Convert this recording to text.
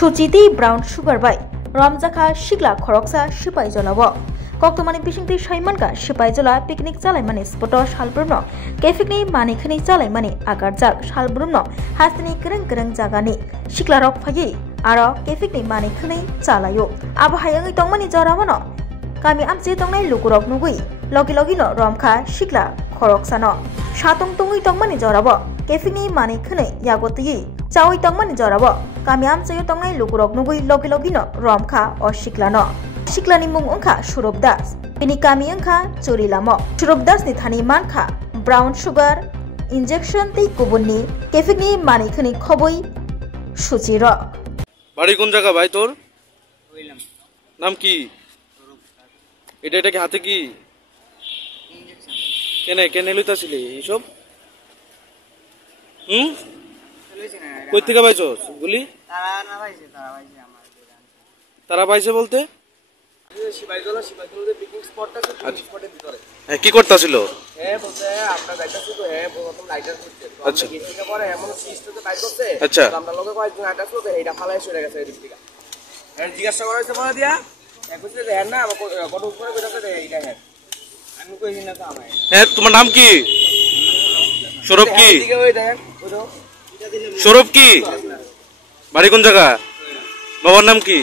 সুচিতি brown sugar by রমজাখা শিগলা খরকসা সিপাই জলাব কক্তমানি বিশিংতি সাইমানকা সিপাই জলা picnic চালাইমানি spot সালব্रुमनो केफिकनि मानिखनि चालायमानि आगारजाक सालब्रुमनो हास्तिनि गोरों गोरों जागानि सिख्लारक फायै आरो केफिकनि मानिखनि चालायो आबहायाङै तंमानि जरावनो गामि आमचे तंनाय लुगुरक नुगुइ लगी लगिनो रमखा सिख्ला खरकसानो सातंग तंगै तंमानि जरावो केफिकनि मानिखनि यागतयै चावै तंमानि जरावो गामि आमचे तंनाय लुगुरक नुगुइ लगी लगिनो रमखा अ सिख्लानो सिख्लानि मुं अंखा सुरभ दास बिनि गामि अंखा चुरिलामो सुरभ दासनि थानि मानखा ब्राउन सुगार इंजेक्शन तै गुबुननि केफिकनि मानिखनि खबै सुचिर বাড়ি কোন জায়গা ভাই তোর নাম কি এটা কি হাতে কি কেনে কেনে লইতাছিলি এইসব কই থেকে পাইছস বলি তারা পাইছে বলতে শিবাইজলা পিকনিক স্পটটা আছে পিকনিক স্পটের ভিতরে কি করতেছিল বলতে আমরা যাইতাছি তো প্রথম লাইটার করতে আচ্ছা গেছিটা পরে এমন সিস্টেমে বাইক করতে আচ্ছা আমরা লোকে কয়েকজন আটাছ লোকে এইটা ফালাই চলে গেছে এদিক থেকে জিজ্ঞাসা করাইছে পরে দিয়া কইছে যে না কত উপরে কইতাছে এইটা আমি কইছি না তো আমায় তোমার নাম কি সৌরভ কি ওই দেখেন সৌরভ কি বাড়ি কোন জায়গা বাবার নাম কি